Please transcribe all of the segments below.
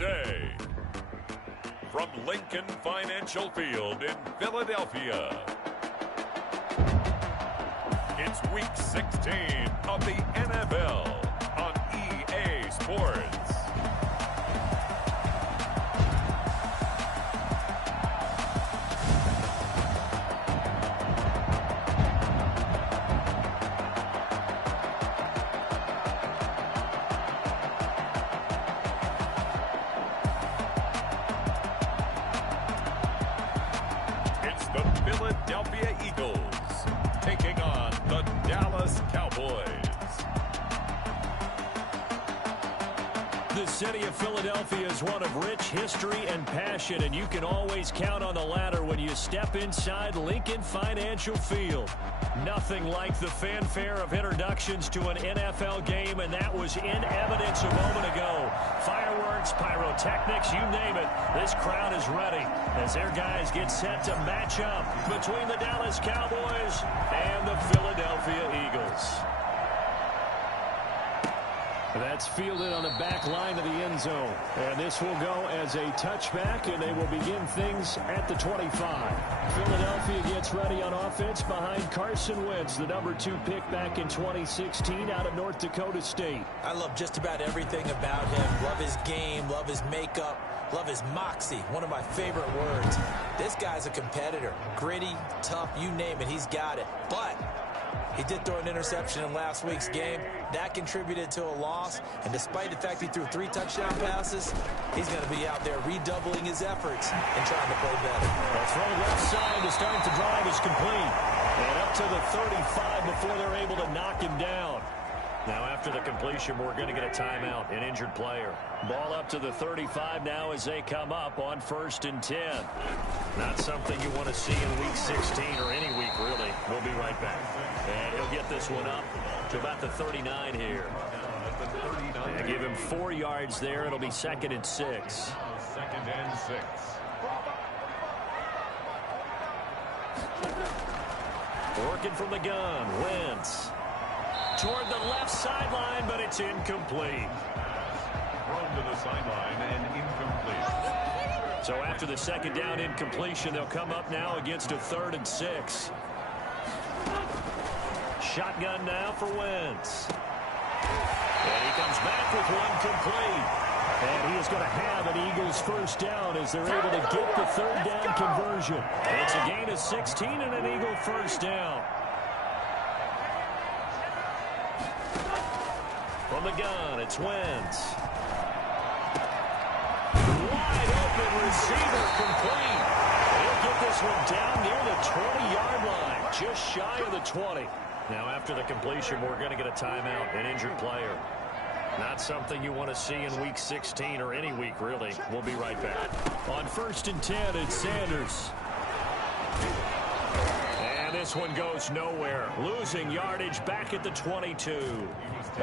day. From Lincoln Financial Field in Philadelphia, it's Week 16 of the NFL on EA Sports. The Philadelphia Eagles taking on the Dallas Cowboys. The city of Philadelphia is one of rich history and passion, and you can always count on the latter when you step inside Lincoln Financial Field. Nothing like the fanfare of introductions to an NFL game, and that was in evidence a moment ago. Fireworks, pyrotechnics, you name it. This crowd is ready as their guys get set to match up between the Dallas Cowboys and the Philadelphia Eagles. That's fielded on the back line of the end zone. And this will go as a touchback, and they will begin things at the 25. Philadelphia gets ready on offense behind Carson Wentz, the number 2 pick back in 2016 out of North Dakota State. I love just about everything about him. Love his game, love his makeup, love his moxie, one of my favorite words. This guy's a competitor. Gritty, tough, you name it, he's got it. But he did throw an interception in last week's game. That contributed to a loss. And despite the fact he threw 3 touchdown passes, he's going to be out there redoubling his efforts and trying to play better. That's right, left side to start the drive is complete. And up to the 35 before they're able to knock him down. Now after the completion, we're going to get a timeout, an injured player. Ball up to the 35 now as they come up on 1st and 10. Not something you want to see in Week 16 or any week, really. We'll be right back. And he'll get this one up to about the 39 here. And give him 4 yards there. It'll be 2nd and 6. 2nd and 6. Working from the gun, Wentz. Toward the left sideline, but it's incomplete. Thrown to the sideline and incomplete. So after the 2nd down incompletion, they'll come up now against a 3rd and 6. Shotgun now for Wentz. And he comes back with one complete. And he is going to have an Eagles 1st down as they're able to get the 3rd down conversion. It's a gain of 16 and an Eagle 1st down. From the gun, it's Wentz. Wide open receiver complete. He'll get this one down near the 20-yard line, just shy of the 20. Now after the completion, we're going to get a timeout, an injured player. Not something you want to see in Week 16 or any week, really. We'll be right back. On 1st and 10, it's Sanders. And this one goes nowhere. Losing yardage back at the 22.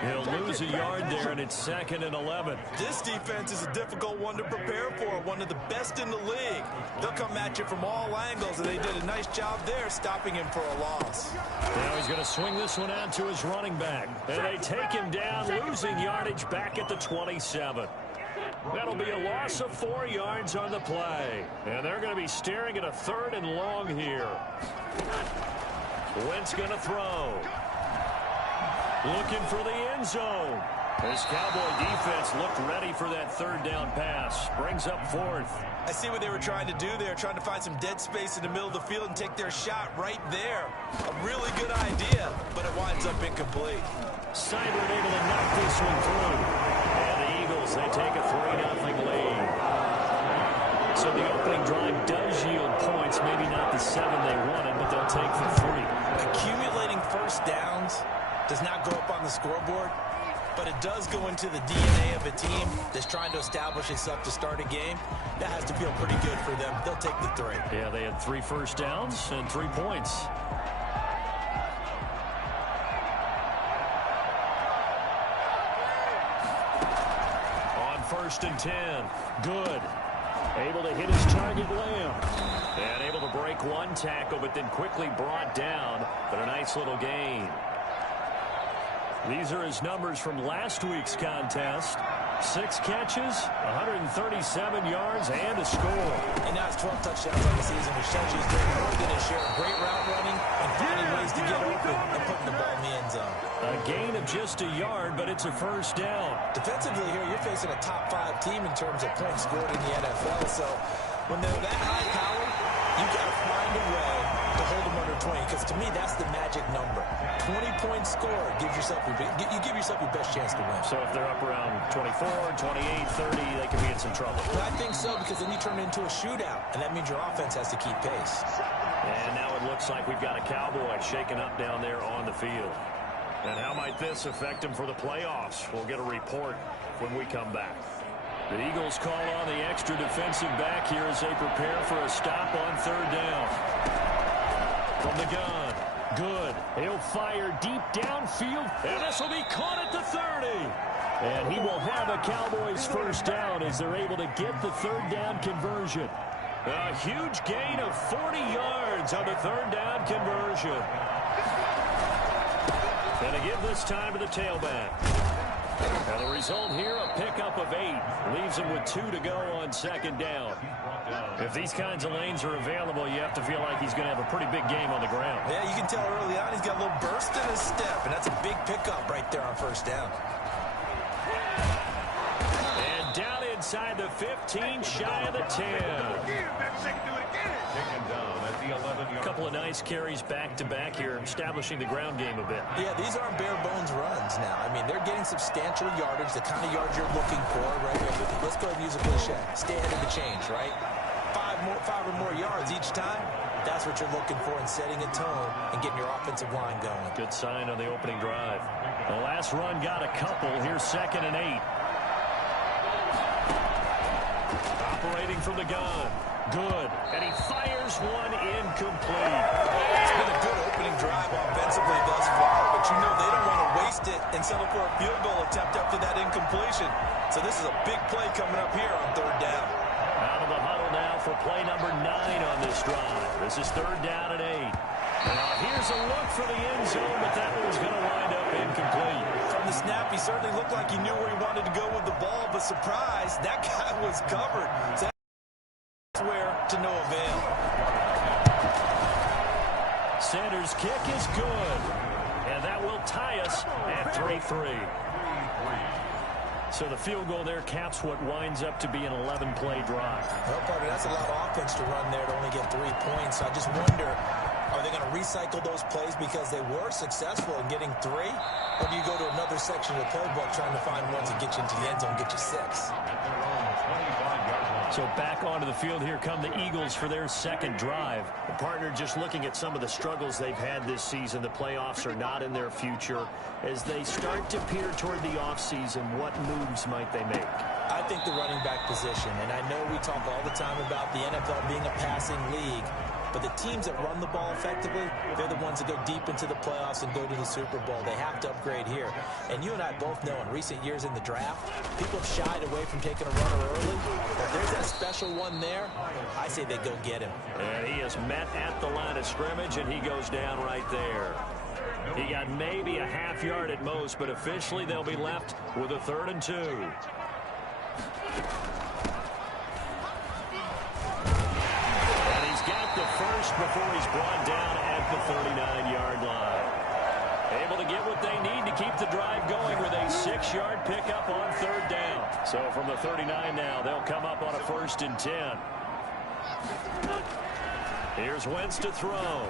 He'll lose a yard there, and it's 2nd and 11. This defense is a difficult one to prepare for, one of the best in the league. They'll come at you from all angles, and they did a nice job there stopping him for a loss. Now he's going to swing this one out to his running back. And they take him down, losing yardage back at the 27. That'll be a loss of 4 yards on the play. And they're going to be staring at a 3rd and long here. Wentz going to throw. Looking for the end zone. This Cowboy defense looked ready for that 3rd down pass. Brings up 4th. I see what they were trying to do there, trying to find some dead space in the middle of the field and take their shot right there. A really good idea, but it winds up incomplete. Seibert able to knock this one through. And the Eagles, they take a 3-0 lead. So the opening drive does yield points, maybe not the 7 they wanted, but they'll take the 3. Accumulating 1st downs does not go up on the scoreboard, but it does go into the DNA of a team that's trying to establish itself to start a game. That has to feel pretty good for them. They'll take the 3. Yeah, they had 3 first downs and 3 points. On 1st and 10, good. Able to hit his target, Lamb. And able to break one tackle, but then quickly brought down. But a nice little gain. These are his numbers from last week's contest. 6 catches, 137 yards, and a score. And now it's 12 touchdowns on the season, which tells you he's doing more than his share of great route running and finding ways to get open and putting the ball in the end zone. A gain of just a yard, but it's a first down. Defensively here, you're facing a top 5 team in terms of points scored in the NFL. So when they're that high powered, you got to find a way to hold them under 20, because to me, that's the magic number. 20 points scored gives yourself you give yourself your best chance to win. So if they're up around 24, 28, 30, they could be in some trouble. I think so, because then you turn it into a shootout, and that means your offense has to keep pace. And now it looks like we've got a Cowboy shaking up down there on the field. And how might this affect him for the playoffs? We'll get a report when we come back. The Eagles call on the extra defensive back here as they prepare for a stop on 3rd down. From the gun, good. He'll fire deep downfield, and this will be caught at the 30. And he will have a Cowboys first down as they're able to get the 3rd down conversion. A huge gain of 40 yards on the 3rd down conversion. And to give this time to the tailback. Now the result here, a pickup of 8. Leaves him with 2 to go on 2nd down. If these kinds of lanes are available, you have to feel like he's going to have a pretty big game on the ground. Yeah, you can tell early on he's got a little burst in his step, and that's a big pickup right there on 1st down. And down inside the 15, shy of the 10. A couple of nice carries back-to-back here, establishing the ground game a bit. Yeah, these aren't bare-bones runs now. I mean, they're getting substantial yardage, the kind of yards you're looking for, right? Let's go ahead and use a cliche. Stay ahead of the change, right? 5 or more yards each time. That's what you're looking for in setting a tone and getting your offensive line going. Good sign on the opening drive. The last run got a couple. Here's 2nd and 8. Operating from the gun. Good. And he fires one incomplete. It's been a good opening drive offensively thus far, but you know they don't want to waste it and settle for a field goal attempt after that incompletion. So this is a big play coming up here on 3rd down. Out of the huddle now for play number 9 on this drive. This is 3rd down and 8. Now here's a look for the end zone, but that one was going to wind up incomplete. From the snap, he certainly looked like he knew where he wanted to go with the ball, but surprise, that guy was covered. So where to no avail. Sanders' kick is good, and that will tie us at 3-3. So the field goal there caps what winds up to be an 11-play drive. Well, Parker, that's a lot of offense to run there to only get 3 points. So I just wonder, are they going to recycle those plays because they were successful in getting 3? Or do you go to another section of the playbook trying to find ones that get you into the end zone and get you 6? So back onto the field, here come the Eagles for their 2nd drive. The partner just looking at some of the struggles they've had this season. The playoffs are not in their future. As they start to peer toward the offseason, what moves might they make? I think the running back position, and I know we talk all the time about the NFL being a passing league, but the teams that run the ball effectively, they're the ones that go deep into the playoffs and go to the Super Bowl. They have to upgrade here. And you and I both know in recent years in the draft, people have shied away from taking a runner early. But there's that special one there. I say they go get him. And he is met at the line of scrimmage, and he goes down right there. He got maybe a half yard at most, but officially they'll be left with a 3rd and 2. First before he's brought down at the 39-yard line. Able to get what they need to keep the drive going with a 6-yard pickup on 3rd down. So from the 39 now, they'll come up on a 1st and 10. Here's Wentz to throw.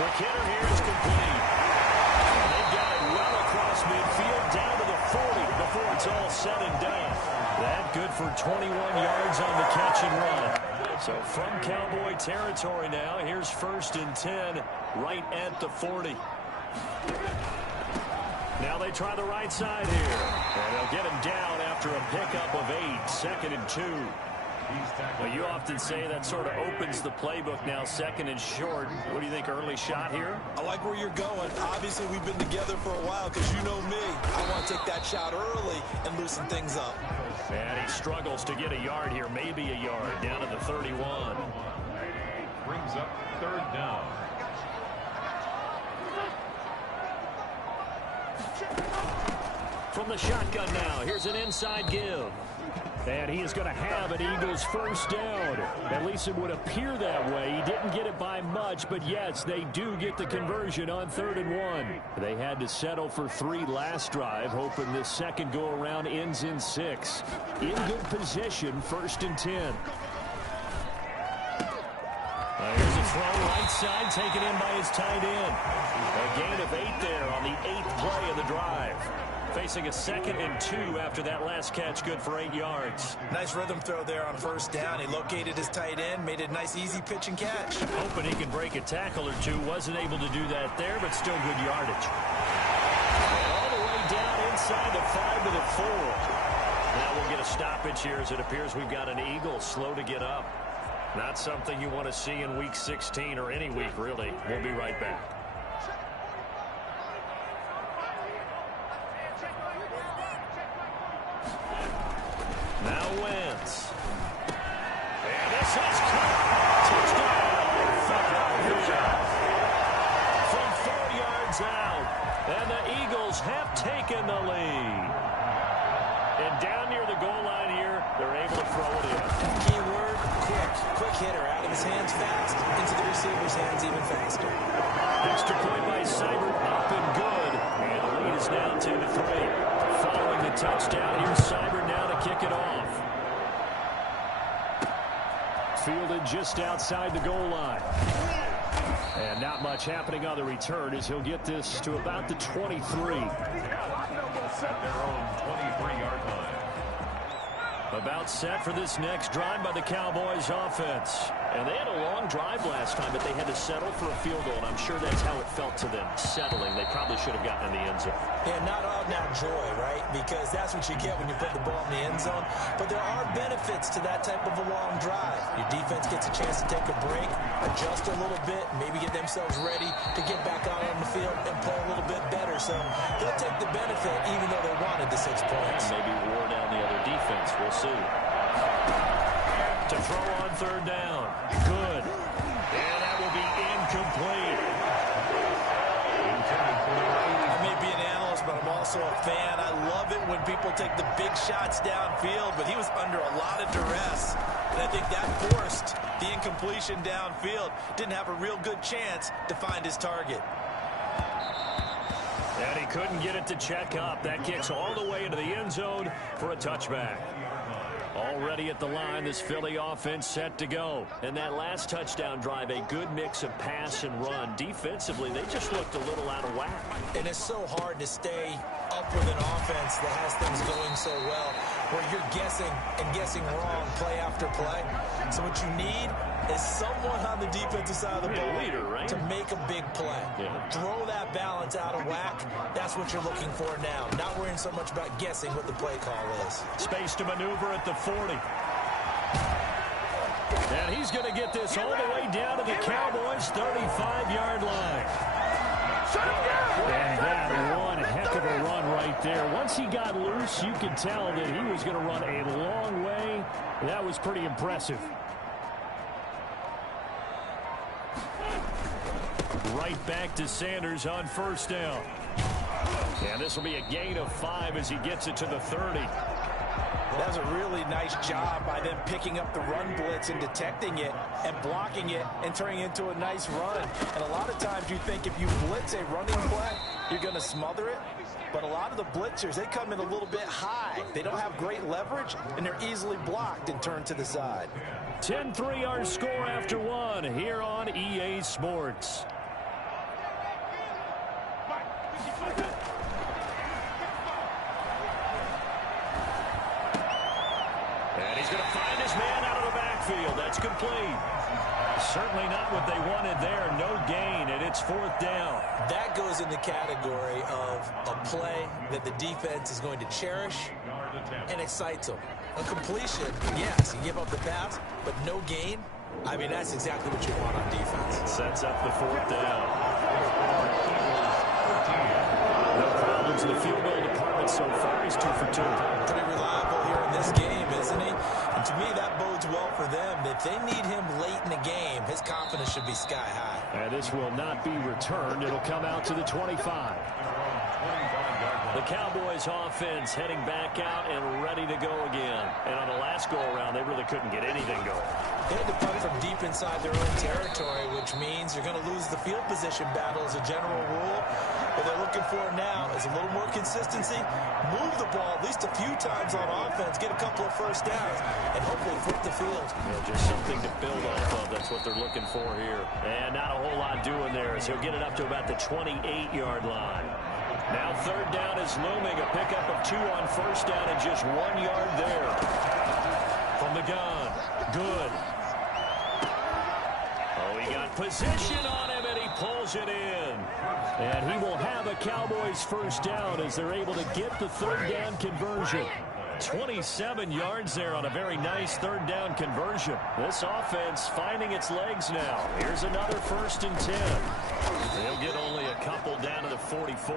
Quick hitter here is complete. They've got it well across midfield down to the 40 before it's all said and done. That good for 21 yards on the catch and run. So from Cowboy territory now, here's 1st and 10 right at the 40. Now they try the right side here. And they'll get him down after a pickup of 8, 2nd and 2. Well, you often say that sort of opens the playbook now, 2nd and short. What do you think, early shot here? I like where you're going. Obviously, we've been together for a while because you know me. I want to take that shot early and loosen things up. And he struggles to get a yard here, maybe a yard, down to the 31. Brings up 3rd down. From the shotgun now, here's an inside give. And he is going to have an Eagles first down. At least it would appear that way. He didn't get it by much, but yes, they do get the conversion on 3rd and 1. They had to settle for 3 last drive, hoping this second go-around ends in 6. In good position, 1st and 10. Here's a throw right side, taken in by his tight end. A gain of 8 there on the 8th play of the drive. Facing a 2nd and 2 after that last catch, good for 8 yards. Nice rhythm throw there on 1st down. He located his tight end, made it a nice easy pitch and catch. Hoping he can break a tackle or two. Wasn't able to do that there, but still good yardage. All the way down inside the 5 to the 4. Now we'll get a stoppage here as it appears we've got an Eagle slow to get up. Not something you want to see in Week 16 or any week, really. We'll be right back. Now Wentz. And this is caught. Touchdown. From 4 yards out. And the Eagles have taken the lead. And down near the goal line here, they're able to throw it in. Keyword, quick. Quick hitter. Out of his hands fast, into the receiver's hands even faster. Extra point by Seibert, up and good. And the lead is now 10-3. Following the touchdown, here's Seibert now to kick it off. Fielded just outside the goal line. And not much happening on the return as he'll get this to about the 23. Set their own 23-yard line. About set for this next drive by the Cowboys offense. And they had a long drive last time, but they had to settle for a field goal, and I'm sure that's how it felt to them, settling. They probably should have gotten in the end zone. Yeah, not all now joy, right? Because that's what you get when you put the ball in the end zone. But there are benefits to that type of a long drive. Your defense gets a chance to take a break, adjust a little bit, maybe get themselves ready to get back out on the field and play a little bit better. So they'll take the benefit even though they wanted the 6 points. And maybe wore down the other defense. We'll see. To throw on 3rd down. Good. And that will be incomplete. I may be an analyst, but I'm also a fan. I love it when people take the big shots downfield, but he was under a lot of duress. And I think that forced the incompletion downfield. Didn't have a real good chance to find his target. And he couldn't get it to check up. That kicks all the way into the end zone for a touchback. Already at the line, this Philly offense set to go. And that last touchdown drive, a good mix of pass and run. Defensively, they just looked a little out of whack. And it's so hard to stay up with an offense that has things going so well, where you're guessing and guessing wrong play after play. So what you need is someone on the defensive side of the ball leader, right? to make a big play. Yeah. Throw that balance out of whack. That's what you're looking for now. Not worrying so much about guessing what the play call is. Space to maneuver at the 40. And he's going to get this all the way down to the Cowboys' 35-yard line. And that one heck of a run right there. Once he got loose, you could tell that he was going to run a long way. That was pretty impressive. Right back to Sanders on 1st down. And this will be a gain of 5 as he gets it to the 30. That was a really nice job by them picking up the run blitz and detecting it and blocking it and turning it into a nice run. And a lot of times you think if you blitz a running play, you're going to smother it. But a lot of the blitzers, they come in a little bit high. They don't have great leverage, and they're easily blocked and turned to the side. 10-3 our score after 1 here on EA Sports. And he's going to find his man out of the backfield. That's complete. Certainly not what they wanted there. No gain, and it's 4th down. That goes in the category of a play that the defense is going to cherish and excites them. A completion, yes, you give up the pass, but no gain. I mean, that's exactly what you want on defense. Sets up the 4th down. No problems in the field goal department so far. He's 2 for 2. Pretty reliable here in this game, isn't he? And to me, that bodes well for them. If they need him late in the game, his confidence should be sky high. And this will not be returned. It'll come out to the 25. The Cowboys offense heading back out and ready to go again. And on the last go-around, they really couldn't get anything going. They had to punt from deep inside their own territory, which means you're going to lose the field position battle as a general rule. What they're looking for now is a little more consistency, move the ball at least a few times on offense, get a couple of first downs, and hopefully flip the field. Yeah, just something to build off of. That's what they're looking for here. And not a whole lot doing there as he'll get it up to about the 28-yard line. Now third down is looming. A pickup of 2 on first down and just 1 yard there. From the gun. Good. Oh, he got position on him, and he pulls it in. And he will have a Cowboys first down as they're able to get the third down conversion. 27 yards there on a very nice third down conversion. This offense finding its legs now. Here's another 1st and 10. They'll get only a couple down to the 44.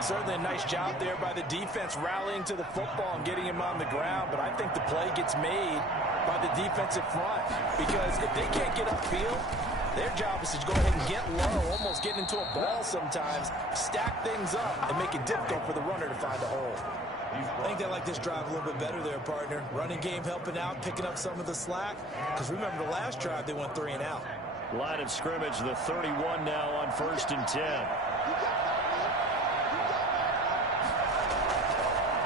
Certainly a nice job there by the defense rallying to the football and getting him on the ground, but I think the play gets made by the defensive front because if they can't get upfield, their job is to go ahead and get low, almost get into a ball sometimes, stack things up, and make it difficult for the runner to find a hole. I think they like this drive a little bit better there, partner. Running game helping out, picking up some of the slack. Because remember, the last drive, they went 3 and out. Line of scrimmage, the 31 now on 1st and 10.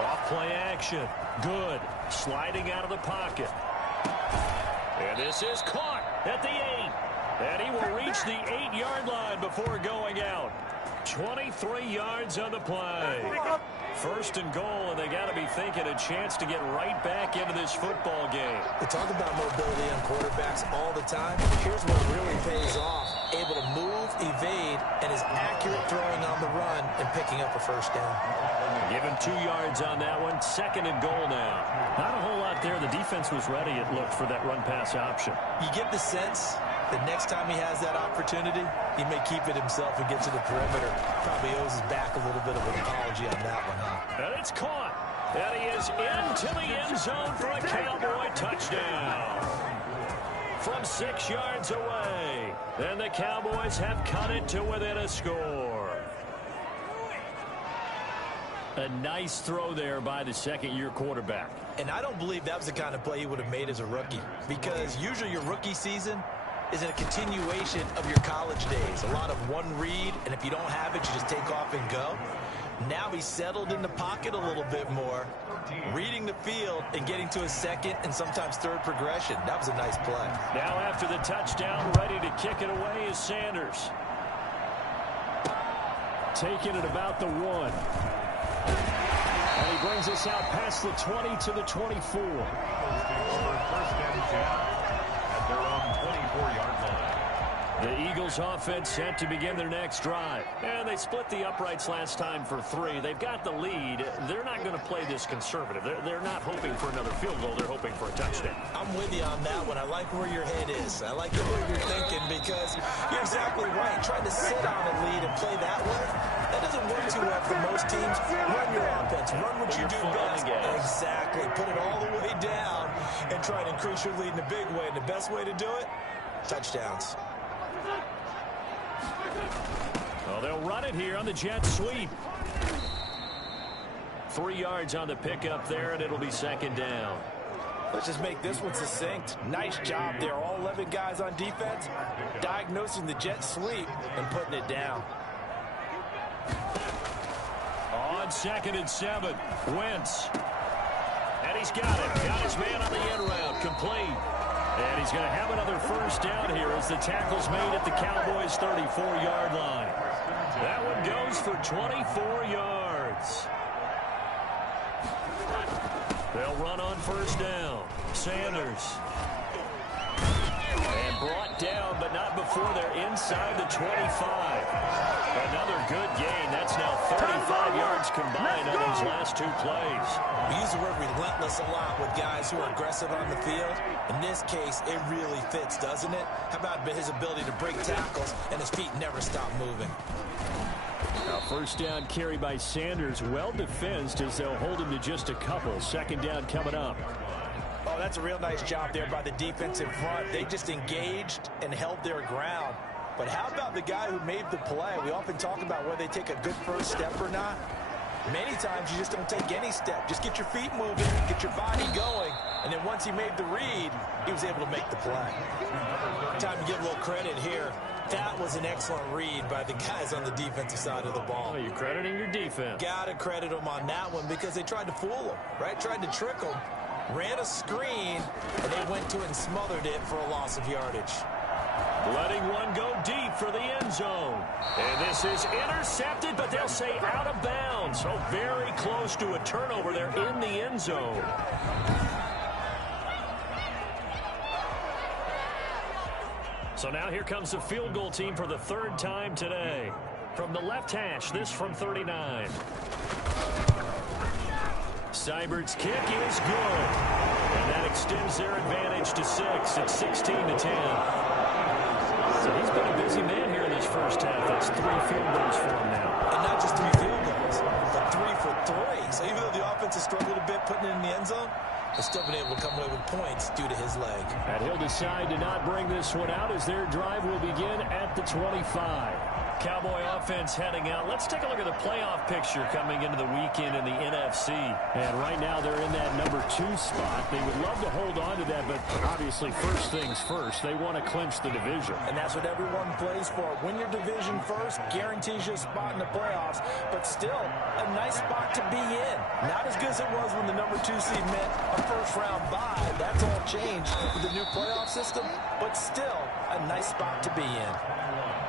Off play action. Good. Sliding out of the pocket. And this is caught at the 8. And he will reach the 8-yard line before going out. 23 yards on the play. 1st and goal, and they got to be thinking a chance to get right back into this football game. We talk about mobility on quarterbacks all the time. Here's what really pays off. Able to move, evade, and is accurate throwing on the run and picking up a first down. Give him 2 yards on that one. 2nd and goal now. Not a whole lot there. The defense was ready, it looked, for that run-pass option. You get the sense that next time he has that opportunity, he may keep it himself and get to the perimeter. Probably owes his back a little bit of an apology on that one, huh? And it's caught. And he is into the end zone for a Cowboy touchdown. From 6 yards away. And the Cowboys have cut it to within a score. A nice throw there by the second-year quarterback. And I don't believe that was the kind of play he would have made as a rookie. Because usually your rookie season is a continuation of your college days. A lot of one read, and if you don't have it, you just take off and go. Now he's settled in the pocket a little bit more, reading the field and getting to a second and sometimes third progression. That was a nice play. Now after the touchdown, ready to kick it away is Sanders. Taking it about the 1. And he brings us out past the 20 to the 24. First and 10 at their own 24-yard line. The Eagles offense set to begin their next drive. And they split the uprights last time for 3. They've got the lead. They're not going to play this conservative. They're not hoping for another field goal. They're hoping for a touchdown. I'm with you on that one. I like where your head is. I like what you're thinking because you're exactly right. Trying to sit on a lead and play that way, that doesn't work too well for most teams. Run your offense. Run what you do best. Exactly. Put it all the way down and try to increase your lead in a big way. And the best way to do it, touchdowns. Well, they'll run it here on the jet sweep. 3 yards on the pickup there, and it'll be 2nd down. Let's just make this one succinct. Nice job there. All 11 guys on defense diagnosing the jet sweep and putting it down. On 2nd and 7, Wentz. And he's got it. Got his man on the end route. Complete. And he's going to have another first down here as the tackle's made at the Cowboys' 34-yard line. That one goes for 24 yards. They'll run on first down. Sanders. And brought down, but not before they're inside the 25. Another good gain. That's now 35 yards combined on those last 2 plays. We use the word relentless a lot with guys who are aggressive on the field. In this case, it really fits, doesn't it? How about his ability to break tackles and his feet never stop moving? Now first down carry by Sanders, well defensed as they'll hold him to just a couple. 2nd down coming up. Oh, that's a real nice job there by the defense in front. They just engaged and held their ground. But how about the guy who made the play? We often talk about whether they take a good first step or not. Many times you just don't take any step. Just get your feet moving, get your body going, and then once he made the read, he was able to make the play. Time to give a little credit here. That was an excellent read by the guys on the defensive side of the ball. Oh, you're crediting your defense. Got to credit them on that one because they tried to fool him, right? Tried to trick him, ran a screen, and they went to it and smothered it for a loss of yardage. Letting one go deep for the end zone. And this is intercepted, but they'll say out of bounds. So very close to a turnover there in the end zone. So now here comes the field goal team for the third time today. From the left hash, this from 39. Seibert's kick is good. And that extends their advantage to 6. It's 16-10. So he's been a busy man here in this first half. That's 3 field goals for him now. And not just 3 field goals, but 3 for 3. So even though the offense has struggled a bit putting it in the end zone, they've still been able to come away with points due to his leg. And he'll decide to not bring this one out as their drive will begin at the 25. Cowboy offense heading out. Let's take a look at the playoff picture coming into the weekend in the NFC. And right now they're in that number 2 spot. They would love to hold on to that, but obviously first things first. They want to clinch the division. And that's what everyone plays for. Win your division first, guarantees you a spot in the playoffs, but still a nice spot to be in. Not as good as it was when the number 2 seed meant a first-round bye. That's all changed with the new playoff system, but still a nice spot to be in.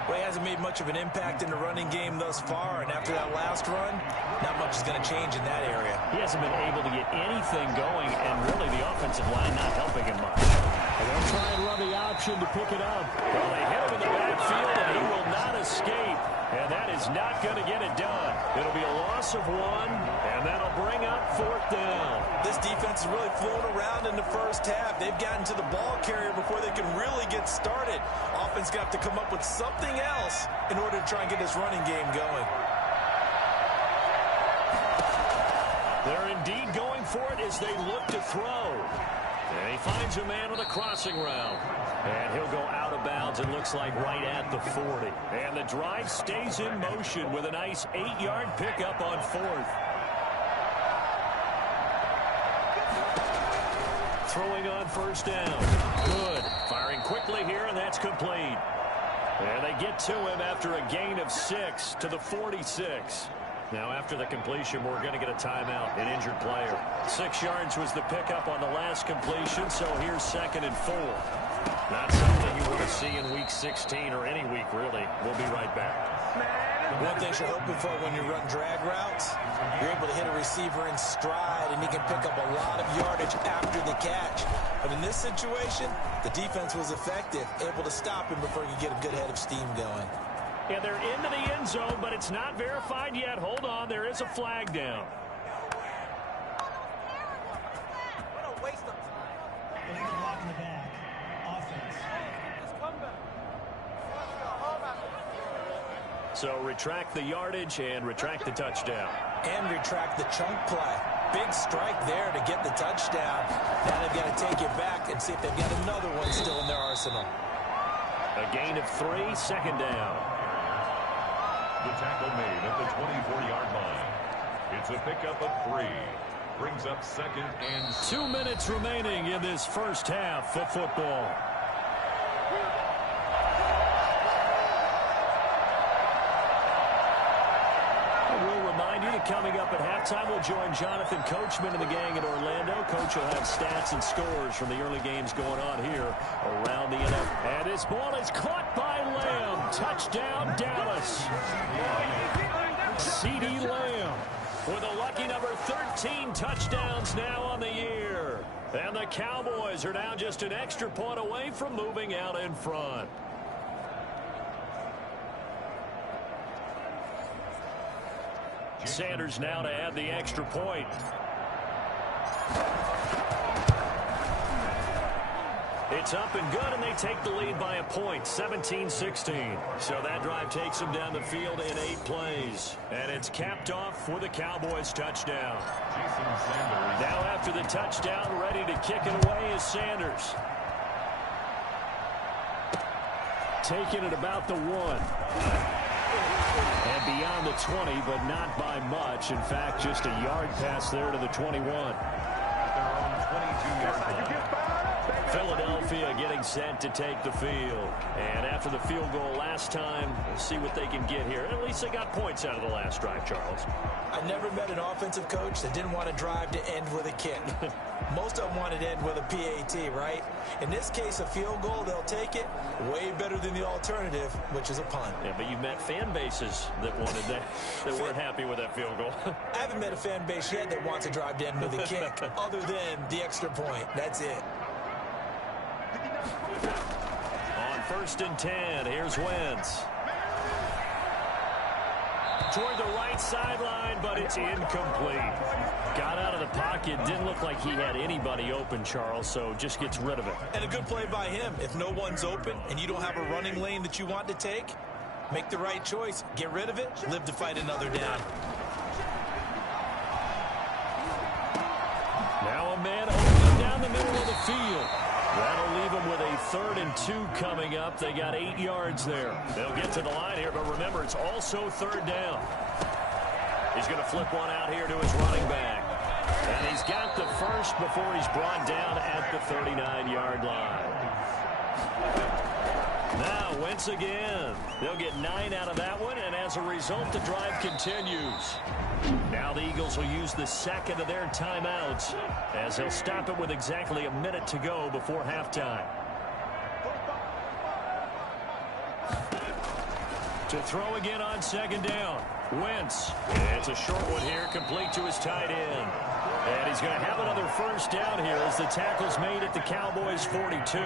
Well, he hasn't made much of an impact in the running game thus far, and after that last run, not much is going to change in that area. He hasn't been able to get anything going, and really the offensive line not helping him much. And they'll try and run the option to pick it up. Well, they hit him in the backfield, and he will not escape. And that is not going to get it done. It'll be a loss of 1, and that'll bring up 4th down. This defense is really flown around in the first half. They've gotten to the ball carrier before they can really get started. Offense got to come up with something else in order to try and get this running game going. They're indeed going for it as they look to throw. And he finds a man on the crossing route. And he'll go out of bounds, it looks like right at the 40. And the drive stays in motion with a nice 8-yard pickup on 4th. Throwing on 1st down. Good. Firing quickly here, and that's complete. And they get to him after a gain of 6 to the 46. Now, after the completion, we're going to get a timeout, an injured player. 6 yards was the pickup on the last completion, so here's 2nd and 4. Not something you want to see in Week 16 or any week, really. We'll be right back. One thing you're hoping for when you run drag routes, you're able to hit a receiver in stride, and he can pick up a lot of yardage after the catch. But in this situation, the defense was effective, able to stop him before he could get a good head of steam going. Yeah, they're into the end zone, but it's not verified yet. Hold on, there is a flag down. What a waste of time. There's a block in the back. Offense. Just come back. So retract the yardage and retract the touchdown. And retract the chunk play. Big strike there to get the touchdown. Now they've got to take it back and see if they've got another one still in their arsenal. A gain of 3, 2nd down. The tackle made at the 24-yard line. It's a pickup of 3. Brings up 2nd and 2 minutes remaining in this first half of football. We'll remind you that coming up at halftime, we'll join Jonathan Coachman and the gang in Orlando. Coach will have stats and scores from the early games going on here around the NFL. And this ball is caught by Lamb. Touchdown, Dallas. CeeDee Lamb with a lucky number 13 touchdowns now on the year. And the Cowboys are now just an extra point away from moving out in front. Sanders now to add the extra point. It's up and good, and they take the lead by a point, 17-16. So that drive takes them down the field in 8 plays. And it's capped off with a Cowboys touchdown. Now after the touchdown, ready to kick it away is Sanders. Taking it about the 1. And beyond the 20, but not by much. In fact, just a yard pass there to the 21. Their own 22-yard line. Philadelphia getting set to take the field. And after the field goal last time, we'll see what they can get here. At least they got points out of the last drive, Charles. I never met an offensive coach that didn't want to drive to end with a kick. Most of them wanted to end with a PAT, right? In this case, a field goal, they'll take it. Way better than the alternative, which is a punt. Yeah, but you met fan bases that wanted that weren't happy with that field goal. I haven't met a fan base yet that wants to drive to end with a kick, other than the extra point. That's it. On 1st and 10, here's Wentz. Toward the right sideline, but it's incomplete. Got out of the pocket. Didn't look like he had anybody open, Charles, so just gets rid of it. And a good play by him. If no one's open and you don't have a running lane that you want to take, make the right choice. Get rid of it. Live to fight another down. Now a man open down the middle of the field. That'll leave them with a 3rd and 2 coming up. They got 8 yards there. They'll get to the line here, but remember, it's also 3rd down. He's going to flip one out here to his running back. And he's got the first before he's brought down at the 39-yard line. Now, Wentz again. They'll get 9 out of that one, and as a result, the drive continues. Now the Eagles will use the second of their timeouts as they'll stop it with exactly a minute to go before halftime. To throw again on 2nd down. Wentz. It's a short one here, complete to his tight end. And he's going to have another 1st down here as the tackle's made at the Cowboys' 42.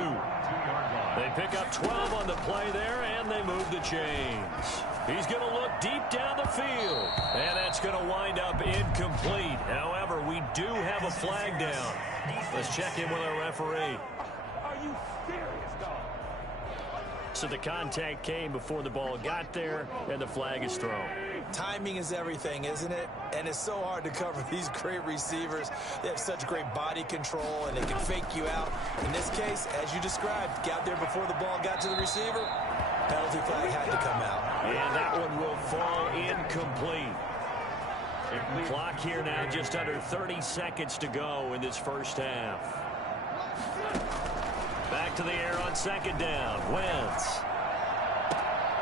They pick up 12 on the play there, and they move the chains. He's going to look deep down the field, and that's going to wind up incomplete. However, we do have a flag down. Let's check in with our referee. Are you serious, dog? So the contact came before the ball got there, and the flag is thrown. Timing is everything, isn't it? And it's so hard to cover these great receivers. They have such great body control, and they can fake you out. In this case, as you described, got there before the ball got to the receiver. Penalty flag had to come out. And that one will fall incomplete. Clock here now, just under 30 seconds to go in this first half. Back to the air on 2nd down. Wentz.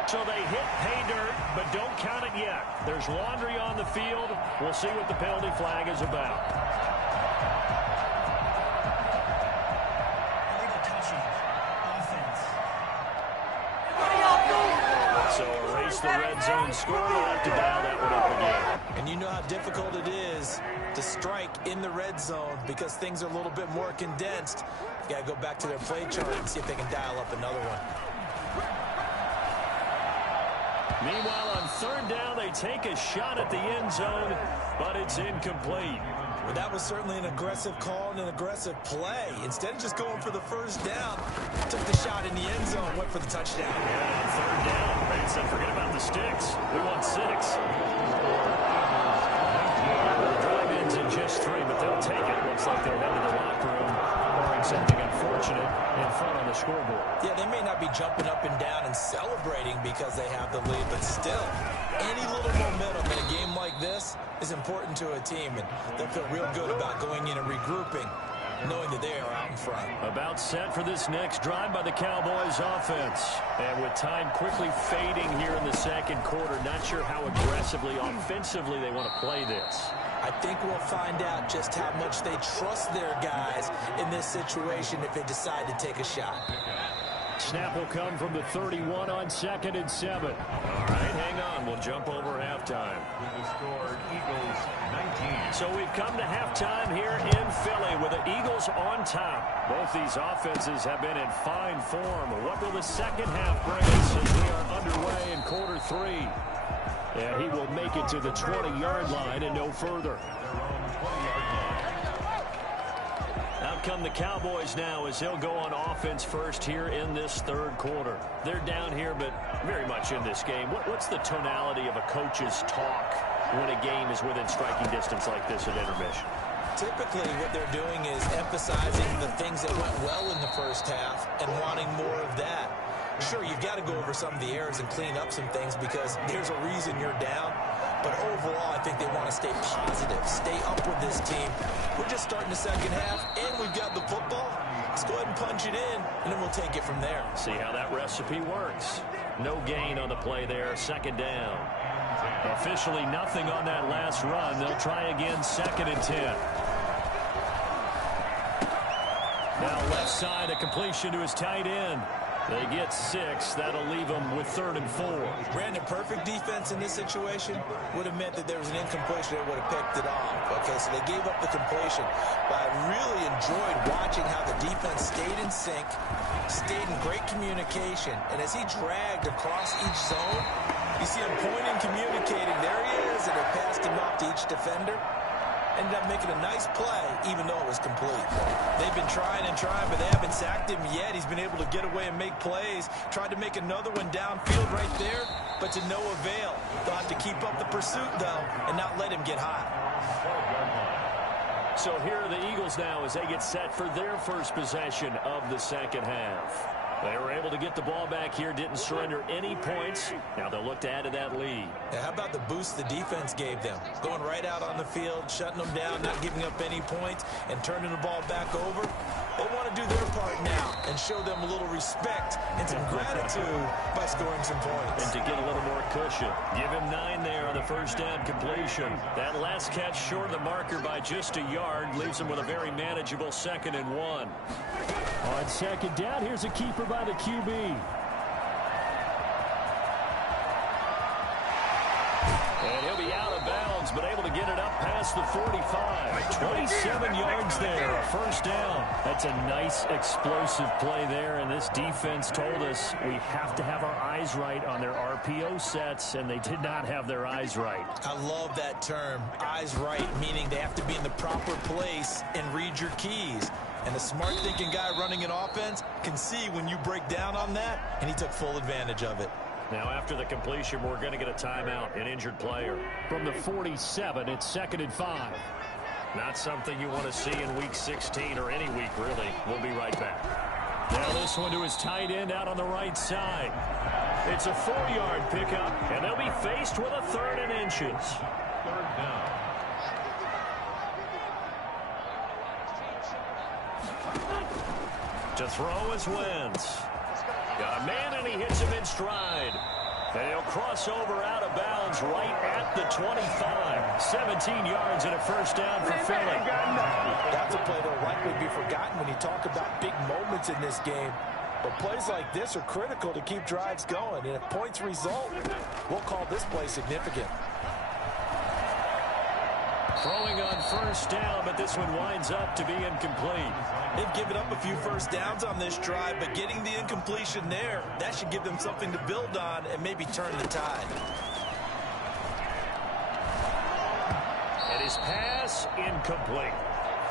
So they hit pay dirt, but don't count it yet. There's laundry on the field. We'll see what the penalty flag is about. Illegal touching. Offense. So erase the red zone score. We'll have to dial that one up again. And you know how difficult it is to strike in the red zone because things are a little bit more condensed. You got to go back to their play chart and see if they can dial up another one. Meanwhile, on 3rd down, they take a shot at the end zone, but it's incomplete. Well, that was certainly an aggressive call and an aggressive play. Instead of just going for the 1st down, took the shot in the end zone, went for the touchdown. Yeah, 3rd down. They said forget about the sticks. We want 6. The drive ends in just 3, but they'll take it. Looks like they'll head to the locker room, barring something unfortunate in front on the scoreboard. Yeah, they may not be jumping up and down and celebrating because they have the lead, but still, any little momentum in a game like this is important to a team, and they'll feel real good about going in and regrouping, knowing that they are out in front. About set for this next drive by the Cowboys offense. And with time quickly fading here in the 2nd quarter, not sure how aggressively, offensively they want to play this. I think we'll find out just how much they trust their guys in this situation if they decide to take a shot. Snap will come from the 31 on 2nd and 7. All right, hang on. We'll jump over halftime. With the score, Eagles 19. So we've come to halftime here in Philly with the Eagles on top. Both these offenses have been in fine form. What will the second half bring us as we are underway in quarter 3? And he will make it to the 20-yard line and no further. Their own 20-yard line. Out come the Cowboys now as he'll go on offense first here in this 3rd quarter. They're down here, but very much in this game. What's the tonality of a coach's talk when a game is within striking distance like this at intermission? Typically, what they're doing is emphasizing the things that went well in the first half and wanting more of that. Sure, you've got to go over some of the errors and clean up some things because there's a reason you're down. But overall, I think they want to stay positive, stay up with this team. We're just starting the second half, and we've got the football. Let's go ahead and punch it in, and then we'll take it from there. See how that recipe works. No gain on the play there, second down. Officially nothing on that last run. They'll try again, 2nd and 10. Now left side, a completion to his tight end. They get 6. That'll leave them with 3rd and 4. Brandon, perfect defense in this situation would have meant that there was an incompletion that would have picked it off. Okay, so they gave up the completion. But I really enjoyed watching how the defense stayed in sync, stayed in great communication. And as he dragged across each zone, you see him pointing, communicating. There he is, and they passed him off to each defender. Ended up making a nice play, even though it was complete. They've been trying and trying, but they haven't sacked him yet. He's been able to get away and make plays. Tried to make another one downfield right there, but to no avail. They'll have to keep up the pursuit, though, and not let him get hot. So here are the Eagles now as they get set for their first possession of the second half. They were able to get the ball back here, didn't surrender any points. Now they'll look to add to that lead. Now, how about the boost the defense gave them? Going right out on the field, shutting them down, not giving up any points, and turning the ball back over. They want to do their part now and show them a little respect and some gratitude by scoring some points. And to get a little more cushion. Give him 9 there on the first down completion. That last catch short of the marker by just a yard leaves him with a very manageable 2nd and 1. On second down, here's a keeper by the QB. And he'll be out of bounds, but able to get it up past the 45. 27 yards there, a first down. That's a nice explosive play there, and this defense told us we have to have our eyes right on their RPO sets, and they did not have their eyes right. I love that term, eyes right, meaning they have to be in the proper place and read your keys. And a smart thinking guy running an offense can see when you break down on that, and he took full advantage of it. Now after the completion, we're going to get a timeout, an injured player. From the 47, it's 2nd and 5. Not something you want to see in week 16 or any week, really. We'll be right back. Now this one to his tight end out on the right side. It's a 4-yard pickup, and they'll be faced with a 3rd and inches. 3rd down. To throw is Wentz. Got a man, and he hits him in stride. And he'll cross over out of bounds right at the 25. 17 yards and a first down for Philly. That's a play that'll likely be forgotten when you talk about big moments in this game. But plays like this are critical to keep drives going. And if points result, we'll call this play significant. Throwing on first down, but this one winds up to be incomplete. They've given up a few first downs on this drive, but getting the incompletion there, that should give them something to build on and maybe turn the tide. And his pass incomplete.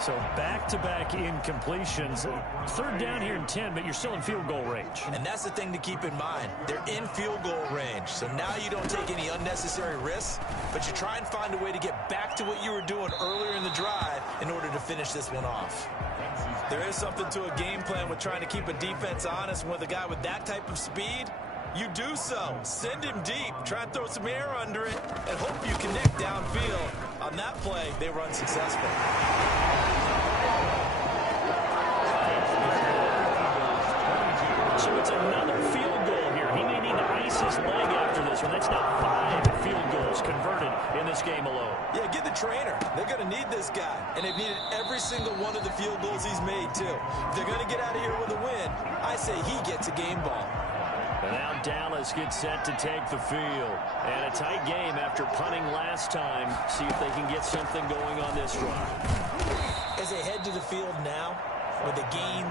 So back-to-back incompletions. 3rd down here in 10, but you're still in field goal range. And that's the thing to keep in mind. They're in field goal range. So now you don't take any unnecessary risks, but you try and find a way to get back to what you were doing earlier in the drive in order to finish this one off. There is something to a game plan with trying to keep a defense honest. With a guy with that type of speed, you do so. Send him deep. Try and throw some air under it and hope you connect downfield. On that play, they were unsuccessful. So it's another field goal here. He may need to ice his leg after this one. That's now 5 field goals converted in this game alone. Yeah, get the trainer. They're going to need this guy. And they've needed every single one of the field goals he's made, too. If they're going to get out of here with a win, I say he gets a game ball. And now Dallas gets set to take the field. And a tight game after punting last time. See if they can get something going on this drive. As they head to the field now, with the game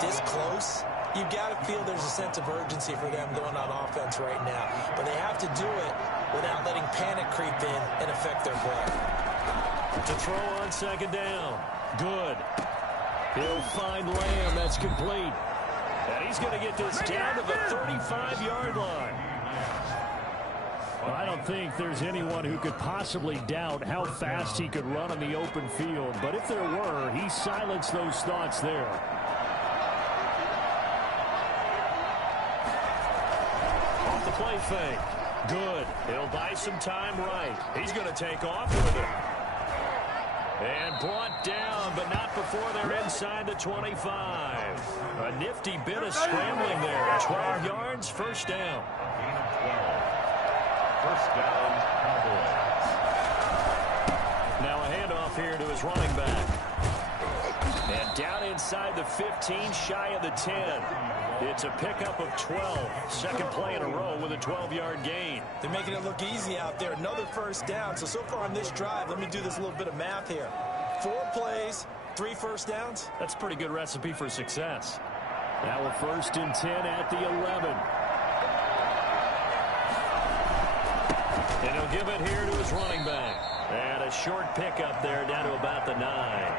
this close, you've got to feel there's a sense of urgency for them going on offense right now. But they have to do it without letting panic creep in and affect their play. To throw on second down. Good. He'll find Lamb. That's complete. And he's going to get this down to the 35-yard line. Well, I don't think there's anyone who could possibly doubt how fast he could run on the open field. But if there were, he silenced those thoughts there. Off the play fake. Good. He'll buy some time right. He's going to take off with it. And brought down, but not before they're inside the 25. A nifty bit of scrambling there. 12 yards, first down. Gain of 12. First down, Cowboys. Now a handoff here to his running back. And down inside the 15, shy of the 10. It's a pickup of 12. Second play in a row with a 12-yard gain. They're making it look easy out there. Another first down. So far on this drive, let me do this little bit of math here. 4 plays, 3 first downs. That's a pretty good recipe for success. Now a 1st and 10 at the 11. And he'll give it here to his running back. And a short pickup there down to about the 9.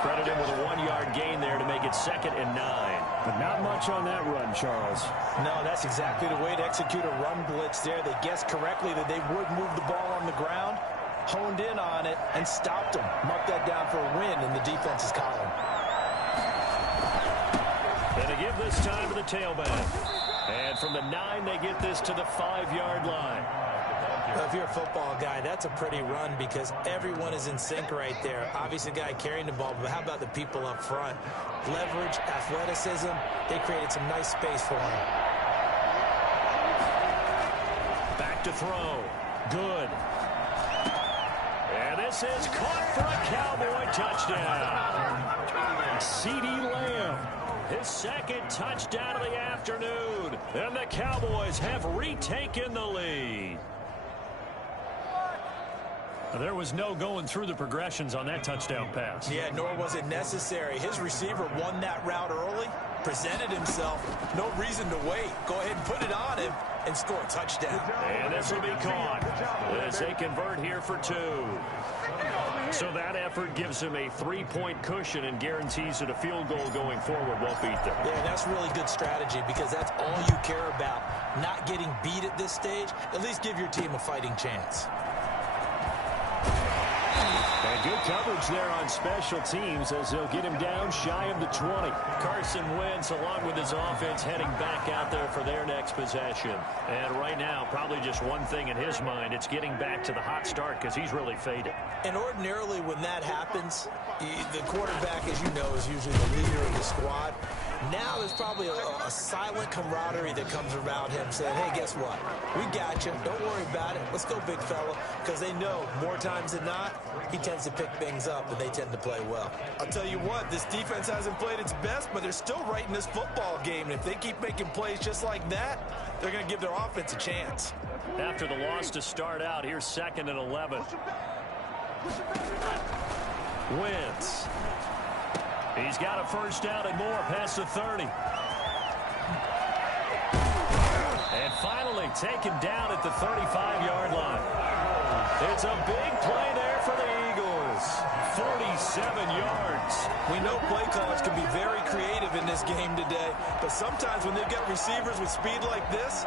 Credit him with a 1-yard gain there to make it 2nd and 9. But not much on that run, Charles. No, that's exactly the way to execute a run blitz there. They guessed correctly that they would move the ball on the ground, honed in on it, and stopped them. Mark that down for a win in the defense's column. And to give this time to the tailback. And from the 9, they get this to the 5-yard line. Well, if you're a football guy, that's a pretty run because everyone is in sync right there. Obviously, the guy carrying the ball, but how about the people up front? Leverage, athleticism, they created some nice space for him. Back to throw. Good. And this is caught for a Cowboy touchdown. CeeDee Lamb, his 2nd touchdown of the afternoon. And the Cowboys have retaken the lead. There was no going through the progressions on that touchdown pass. Yeah, nor was it necessary. His receiver won that route early, presented himself. No reason to wait. Go ahead and put it on him and score a touchdown. And this will be caught as they convert here for 2. So that effort gives him a 3-point cushion and guarantees that a field goal going forward won't beat them. Yeah, that's really good strategy because that's all you care about. Not getting beat at this stage. At least give your team a fighting chance. And good coverage there on special teams as they'll get him down shy of the 20. Carson Wentz, along with his offense, heading back out there for their next possession. And right now, probably just one thing in his mind. It's getting back to the hot start because he's really faded. And ordinarily when that happens, the quarterback, as you know, is usually the leader of the squad. Now there's probably a silent camaraderie that comes around him saying, hey, guess what? We got you. Don't worry about it. Let's go, big fella. Because they know more times than not, he tends to pick things up, and they tend to play well. I'll tell you what, this defense hasn't played its best, but they're still right in this football game. And if they keep making plays just like that, they're going to give their offense a chance. After the loss to start out, here's 2nd and 11. Wentz. He's got a first down and more past the 30. And finally taken down at the 35-yard line. It's a big play there for the Eagles. 47 yards. We know play callers can be very creative in this game today, but sometimes when they've got receivers with speed like this,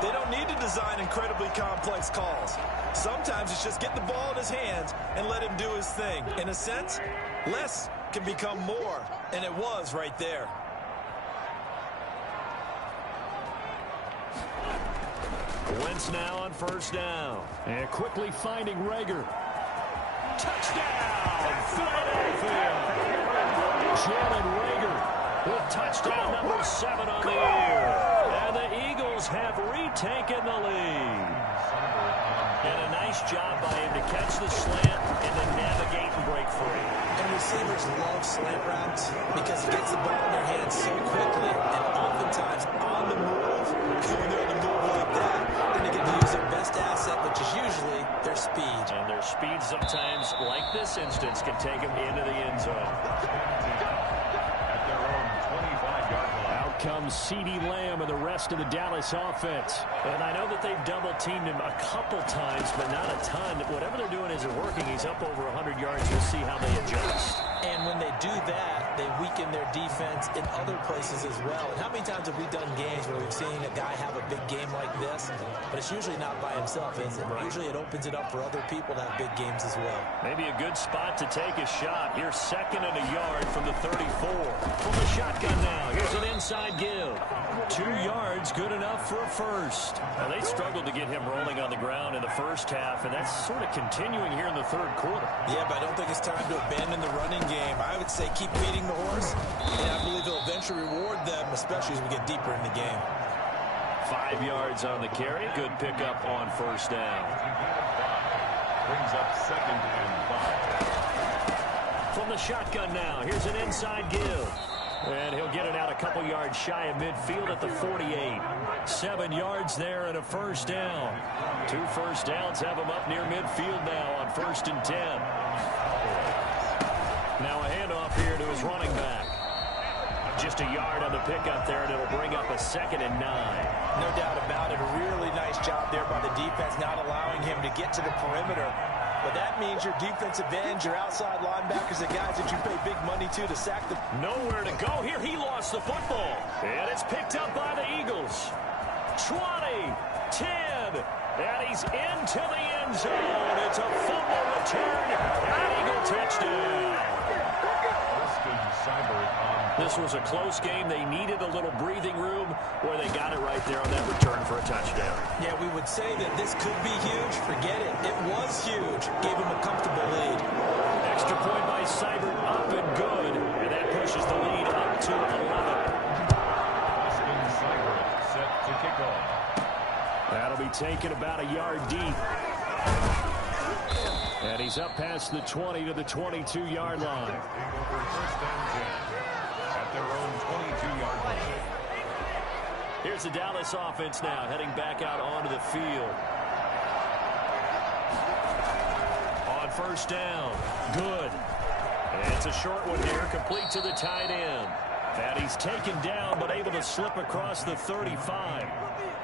they don't need to design incredibly complex calls. Sometimes it's just get the ball in his hands and let him do his thing. In a sense, less can become more, and it was right there. Wentz now on first down. And quickly finding Rager. Touchdown, Philadelphia! Jalen Rager with touchdown number 7 on the year. And the Eagles have retaken the lead. And a nice job by him to catch the slant and then navigate and break free. And receivers love slant routes because it gets the ball in their hands so quickly and oftentimes on the move. When they're on the move like that, then they get to use their best asset, which is usually their speed. And their speed sometimes, like this instance, can take them into the end zone. At their own 25-yard line. Out comes CeeDee Lamb and the rest of the Dallas offense. And I know that they've double-teamed him a couple times, but not a ton. Whatever they're doing isn't working. He's up over 100 yards. We'll see how they adjust. And when they do that, they weaken their defense in other places as well. And how many times have we done games where we've seen a guy have a big game like this, but it's usually not by himself, is it? Right. Usually it opens it up for other people to have big games as well. Maybe a good spot to take a shot. Here's 2nd and a yard from the 34. From the shotgun now. Here's an inside inside give. 2 yards, good enough for a first. Now, they struggled to get him rolling on the ground in the first half, and that's sort of continuing here in the third quarter. Yeah, but I don't think it's time to abandon the running game. I would say keep feeding the horse, and I believe he'll eventually reward them, especially as we get deeper in the game. 5 yards on the carry. Good pickup on first down. Brings up 2nd and 5. From the shotgun now, here's an inside give. And he'll get it out a couple yards shy of midfield at the 48. 7 yards there and a first down. 2 first downs have him up near midfield now on 1st and 10. Now a handoff here to his running back. Just a yard on the pickup there, and it'll bring up a 2nd and 9. No doubt about it. A really nice job there by the defense, not allowing him to get to the perimeter. But that means your defensive ends, your outside linebackers, the guys that you pay big money to sack them. Nowhere to go here. He lost the football. And it's picked up by the Eagles. 20, 10, and he's into the end zone. It's a fumble return. An Eagle touchdown. This was a close game. They needed a little breathing room where they got it right there on that return for a touchdown. Yeah, we would say that this could be huge. Forget it. It was huge. Gave him a comfortable lead. Extra point by Seibert, up and good. And that pushes the lead up to 11. Austin Seibert set to kick off. That'll be taken about a yard deep. And he's up past the 20 to the 22-yard line. Taking over 1st and 10 at their own 22-yard line. Here's the Dallas offense now, heading back out onto the field. On first down, good. And it's a short one here, complete to the tight end. And he's taken down, but able to slip across the 35.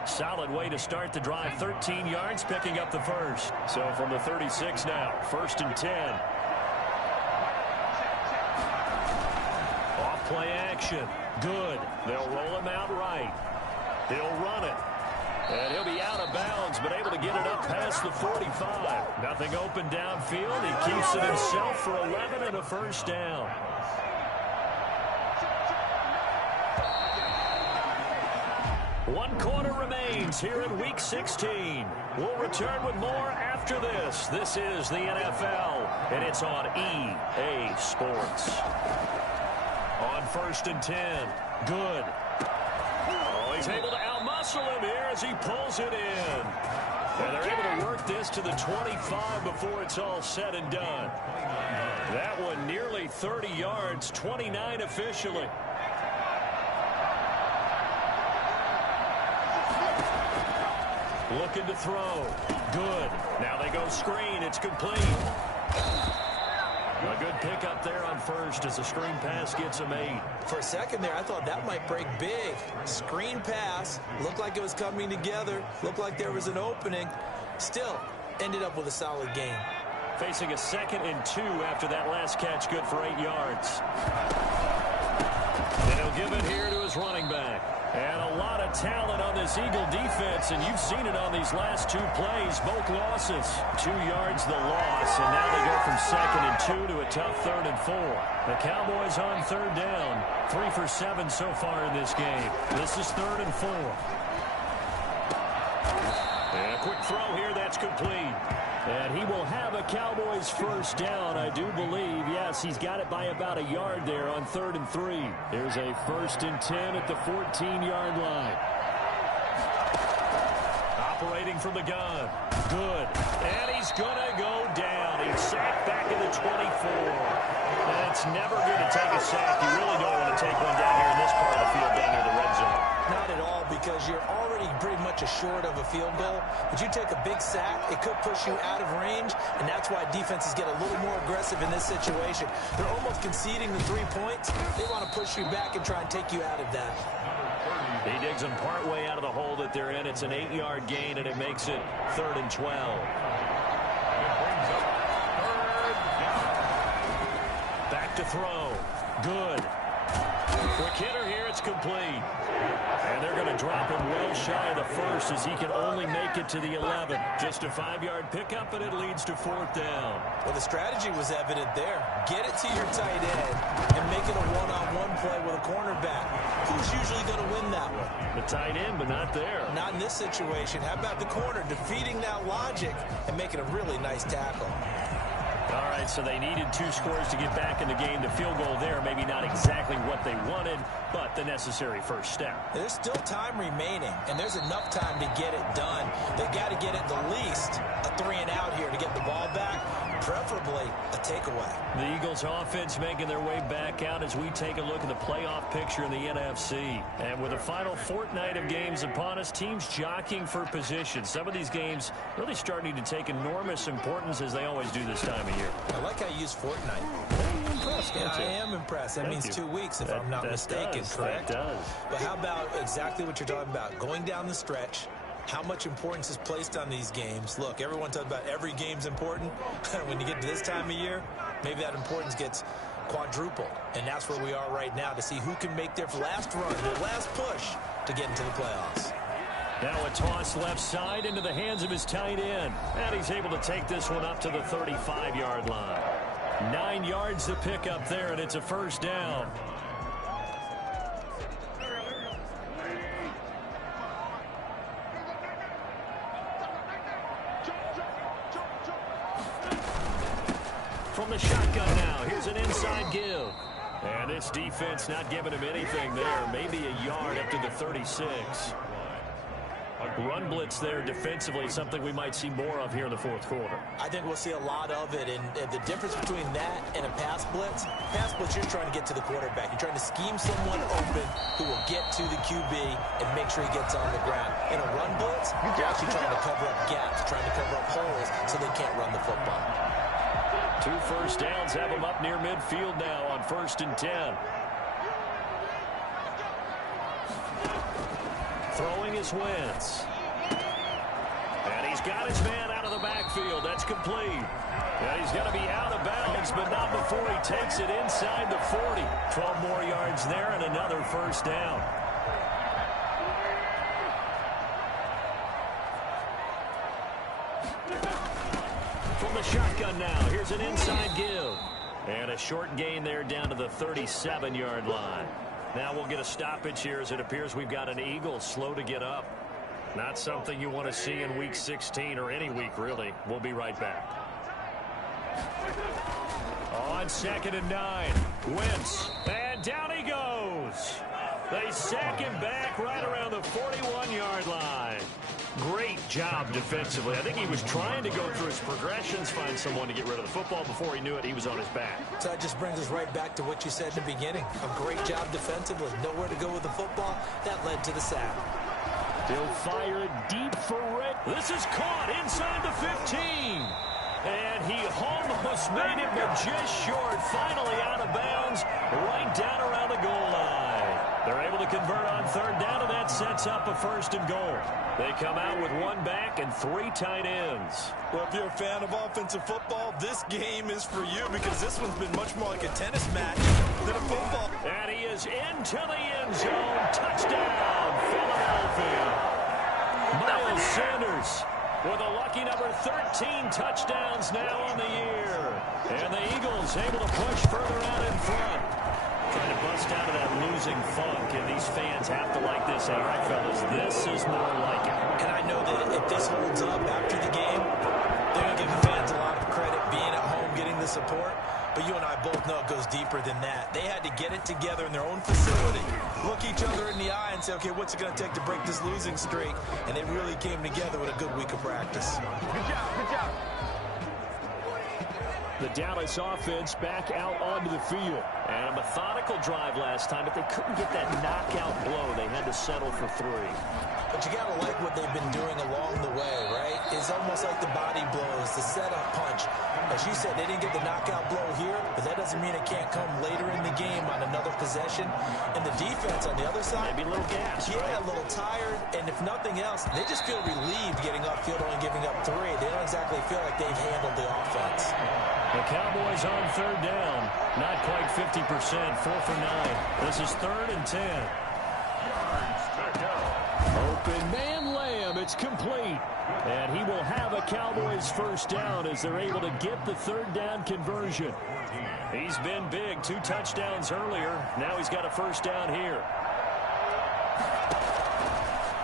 Solid way to start the drive. 13 yards, picking up the first. So from the 36 now, 1st and 10. Off play action. Good. They'll roll him out right. He'll run it. And he'll be out of bounds, but able to get it up past the 45. Nothing open downfield. He keeps it himself for 11 and a first down. One quarter remains here in Week 16. We'll return with more after this. This is the NFL, and it's on EA Sports. On 1st and 10. Good. Oh, he's able to outmuscle him here as he pulls it in. And they're able to work this to the 25 before it's all said and done. That one nearly 30 yards, 29 officially. Looking to throw. Good. Now they go screen. It's complete. A good pickup there on first as the screen pass gets him 8. For a second there, I thought that might break big. Screen pass. Looked like it was coming together. Looked like there was an opening. Still, ended up with a solid game. Facing a 2nd and 2 after that last catch. Good for 8 yards. And he'll give it here to his running back. And a lot of talent on this Eagle defense, and you've seen it on these last 2 plays, both losses. 2 yards the loss, and now they go from 2nd and 2 to a tough 3rd and 4. The Cowboys on 3rd down, 3 for 7 so far in this game. This is 3rd and 4. And a quick throw here, that's complete. And he will have a Cowboys first down, I do believe. Yes, he's got it by about a yard there on 3rd and 3. There's a 1st and 10 at the 14-yard line. Operating from the gun. Good. And he's going to go down. He's sacked back in the 24. And it's never good to take a sack. You really don't want to take one down here in this part of the field down near the red zone. Not at all, because you're already pretty much assured of a field goal. But you take a big sack, it could push you out of range, and that's why defenses get a little more aggressive in this situation. They're almost conceding the 3 points. They want to push you back and try and take you out of that. He digs them partway out of the hole that they're in. It's an 8-yard gain, and it makes it 3rd and 12. Back to throw. Good. Quick hitter here it's complete. And they're going to drop him well shy of the first as he can only make it to the 11. Just a 5-yard pickup, and it leads to 4th down. Well, the strategy was evident there. Get it to your tight end and make it a one-on-one play with a cornerback. Who's usually going to win that one? The tight end, but not there. Not in this situation. How about the corner defeating that logic and making a really nice tackle? All right, so they needed 2 scores to get back in the game. The field goal there, maybe not exactly what they wanted, but the necessary first step. There's still time remaining, and there's enough time to get it done. They got to get at the least a 3-and-out here to get the ball back, preferably a takeaway. The Eagles offense making their way back out as we take a look at the playoff picture in the NFC. And with the final fortnight of games upon us, teams jockeying for position. Some of these games really starting to take enormous importance as they always do this time of year. I like how you use fortnight. I'm impressed, Yeah, I am impressed. That means 2 weeks if I'm not mistaken, correct? That does. But how about exactly what you're talking about? Going down the stretch, how much importance is placed on these games. Look, everyone talks about every game's important. When you get to this time of year, maybe that importance gets quadrupled. And that's where we are right now to see who can make their last run, their last push to get into the playoffs. Now a toss left side into the hands of his tight end. And he's able to take this one up to the 35-yard line. 9 yards to pick up there, and it's a first down. From the shotgun now, here's an inside give. And this defense not giving him anything there. Maybe a yard up to the 36. Run blitz there defensively, something we might see more of here in the 4th quarter. I think we'll see a lot of it, and the difference between that and a pass blitz, you're trying to get to the quarterback. You're trying to scheme someone open who will get to the QB and make sure he gets on the ground. In a run blitz, you're actually trying to cover up gaps, trying to cover up holes so they can't run the football. 2 first downs have him up near midfield now on 1st and 10. Throwing his Wentz. And he's got his man out of the backfield. That's complete. And he's going to be out of bounds, but not before he takes it inside the 40. 12 more yards there and another first down. From the shotgun now, here's an inside give. And a short gain there down to the 37-yard line. Now we'll get a stoppage here as it appears we've got an Eagle slow to get up. Not something you want to see in Week 16 or any week, really. We'll be right back. On 2nd and 9, Wentz, and down he goes. They sack him back right around the 41-yard line. Great job defensively. I think he was trying to go through his progressions, find someone to get rid of the football. Before he knew it, he was on his back. So that just brings us right back to what you said in the beginning. A great job defensively. Nowhere to go with the football. That led to the sack. They'll fire it deep for Rick. This is caught inside the 15. And he almost made it, but just short. Finally out of bounds, right down around the goal line. They're able to convert on 3rd down, and that sets up a 1st and goal. They come out with 1 back and 3 tight ends. Well, if you're a fan of offensive football, this game is for you because this one's been much more like a tennis match than a football. And he is into the end zone. Touchdown, Philadelphia. Miles Sanders with a lucky number 13 touchdowns now on the year. And the Eagles able to push further out in front. Trying to bust out of that losing funk, and these fans have to like this. All right, fellas, this is more like it. And I know that if this holds up after the game, they're going to give the fans a lot of credit being at home, getting the support. But you and I both know it goes deeper than that. They had to get it together in their own facility, look each other in the eye and say, okay, what's it going to take to break this losing streak? And they really came together with a good week of practice. Good job, good job. The Dallas offense back out onto the field. And a methodical drive last time, but they couldn't get that knockout blow. They had to settle for 3. But you got to like what they've been doing along the way, right? It's almost like the body blows, the setup punch. As you said, they didn't get the knockout blow here, but that doesn't mean it can't come later in the game on another possession. And the defense on the other side, maybe a little gas, yeah, right? A little tired. And if nothing else, they just feel relieved getting upfield, only giving up 3. They don't exactly feel like they've handled the offense. The Cowboys Cowboys on third down. Not quite 50%, 4 for 9. This is 3rd and 10. Yards to go. Open man Lamb. It's complete. And he will have a Cowboys first down as they're able to get the third down conversion. He's been big. 2 touchdowns earlier. Now he's got a first down here.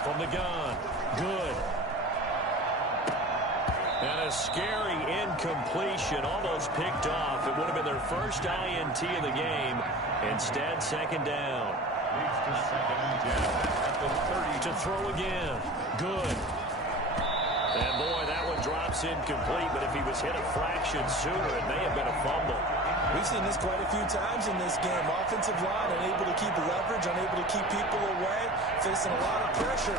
From the gun. Good. And a scary incompletion, almost picked off. It would have been their first INT of the game. Instead, second down. Leads to 2nd and 10 at the 30. To throw again. Good. And boy, that one drops incomplete, but if he was hit a fraction sooner, it may have been a fumble. We've seen this quite a few times in this game. Offensive line unable to keep leverage, unable to keep people away, facing a lot of pressure.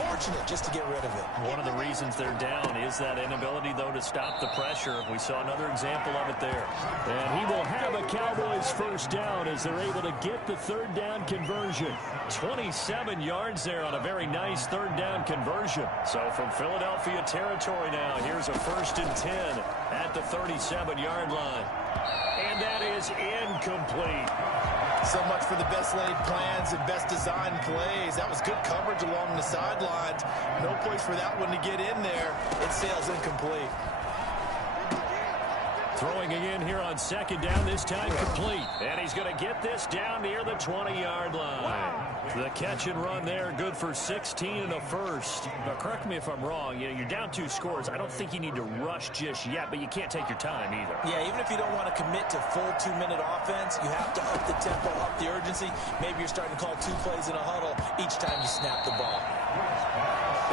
Fortunate just to get rid of it. One of the reasons they're down is that inability, though, to stop the pressure. We saw another example of it there. And he will have a Cowboys first down as they're able to get the third down conversion. 27 yards there on a very nice third down conversion. So from Philadelphia territory now, here's a 1st and 10 at the 37-yard line. And that is incomplete. So much for the best laid plans and best designed plays. That was good coverage along the sidelines. No place for that one to get in there. It sails incomplete. Throwing again here on second down, this time complete. And he's going to get this down near the 20-yard line. The catch and run there, good for 16 and a first. Now, correct me if I'm wrong. You're down 2 scores. I don't think you need to rush just yet, but you can't take your time either. Yeah, even if you don't want to commit to full 2-minute offense, you have to up the tempo, up the urgency. Maybe you're starting to call 2 plays in a huddle each time you snap the ball.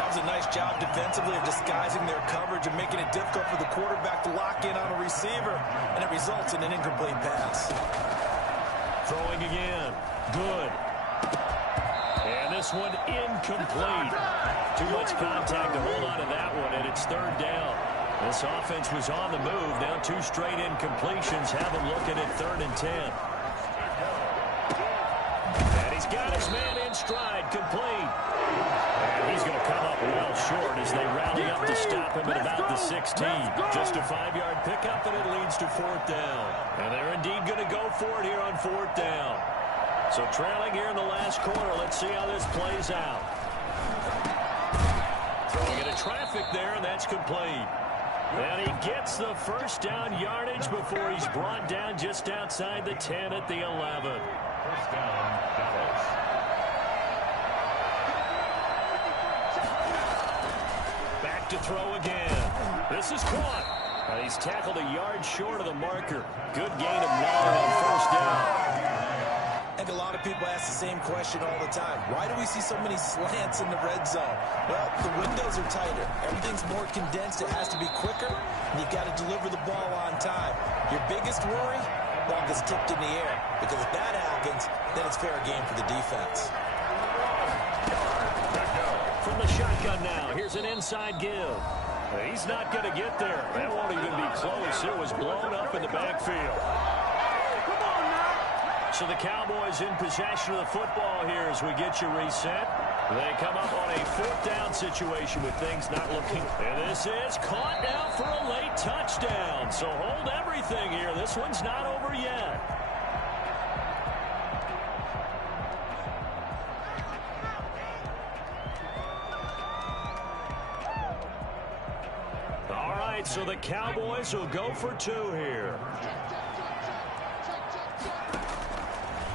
That was a nice job defensively of disguising their coverage and making it difficult for the quarterback to lock in on a receiver, and it results in an incomplete pass. Throwing again. Good. And this one incomplete. Too much contact to hold on to that one, and it's third down. This offense was on the move. Now 2 straight incompletions have them looking at 3rd and 10. And he's got his man in stride, complete. And he's going to come up well short as they rally up to stop him at about the 16. Just a 5-yard pickup, and it leads to 4th down. And they're indeed going to go for it here on 4th down. So trailing here in the last quarter. Let's see how this plays out. Throwing into traffic there, and that's complete. And he gets the first down yardage before he's brought down just outside the 10 at the 11. First down, Dallas. Back to throw again. This is caught. He's tackled a yard short of the marker. Good gain of 9 on first down. I think a lot of people ask the same question all the time. Why do we see so many slants in the red zone? Well, the windows are tighter. Everything's more condensed. It has to be quicker, and you've got to deliver the ball on time. Your biggest worry? Ball gets tipped in the air. Because if that happens, then it's fair game for the defense. From the shotgun now, here's an inside give. He's not going to get there. That won't even be close. It was blown up in the backfield. So the Cowboys in possession of the football here as we get you reset. They come up on a 4th down situation with things not looking. And this is caught now for a late touchdown. So hold everything here. This one's not over yet. All right, so the Cowboys will go for 2 here.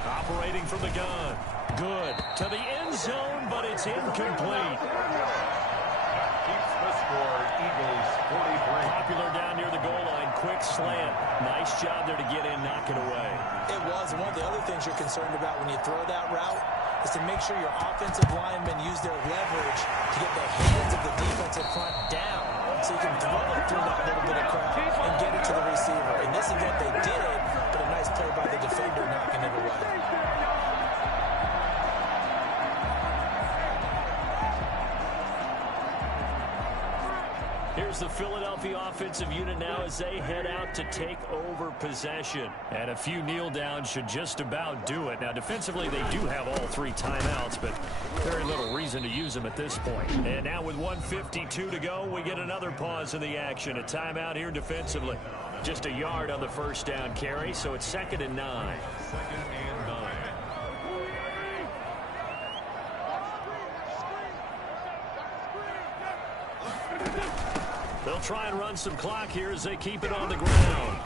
Operating from the gun. Good. To the end zone, but it's incomplete. Keeps the score. Eagles 43. Popular down near the goal line. Quick slant. Nice job there to get in, knock it away. It was. One of the other things you're concerned about when you throw that route is to make sure your offensive linemen use their leverage to get the hands of the defensive front down so you can throw it through that little bit of crowd and get it to the receiver. In this event, they did, but a nice play by the defender knocking it away. here's the Philadelphia offensive unit now as they head out to take over possession. And a few kneel downs should just about do it. Now, defensively, they do have all 3 timeouts, but very little reason to use them at this point. And now with 1:52 to go, we get another pause in the action. A timeout here defensively. Just a yard on the first down carry, so it's 2nd and 9. 2nd and 9. They'll try and run some clock here as they keep it on the ground.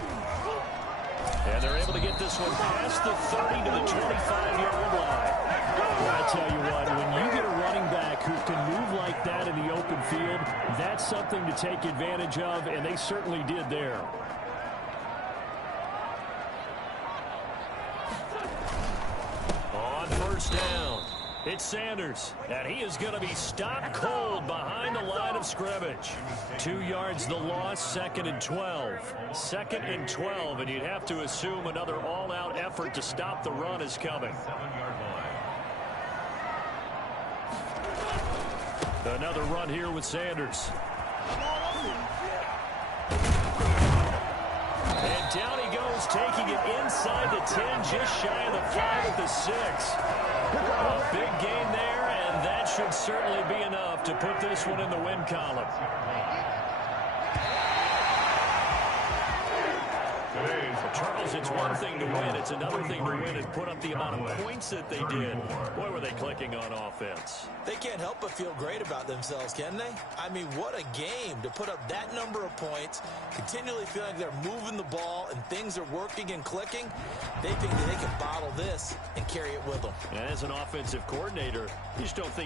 And they're able to get this one past the 30 to the 25-yard line. Well, I tell you what, when you get a running back who can move like that in the open field, that's something to take advantage of, and they certainly did there. On first down, it's Sanders, and he is going to be stopped cold behind the line of scrimmage. 2 yards the loss, 2nd and 12. 2nd and 12, and you'd have to assume another all-out effort to stop the run is coming. 7-yard line. Another run here with Sanders. And down he goes, taking it inside the 10, just shy of the 5 at the 6. A big gain there, and that should certainly be enough to put this one in the win column. Charles, it's one thing to win. It's another thing to win and put up the amount of points that they did. Boy, were they clicking on offense. They can't help but feel great about themselves, can they? I mean, what a game to put up that number of points, continually feeling like they're moving the ball and things are working and clicking. They think that they can bottle this and carry it with them. And as an offensive coordinator, you just don't think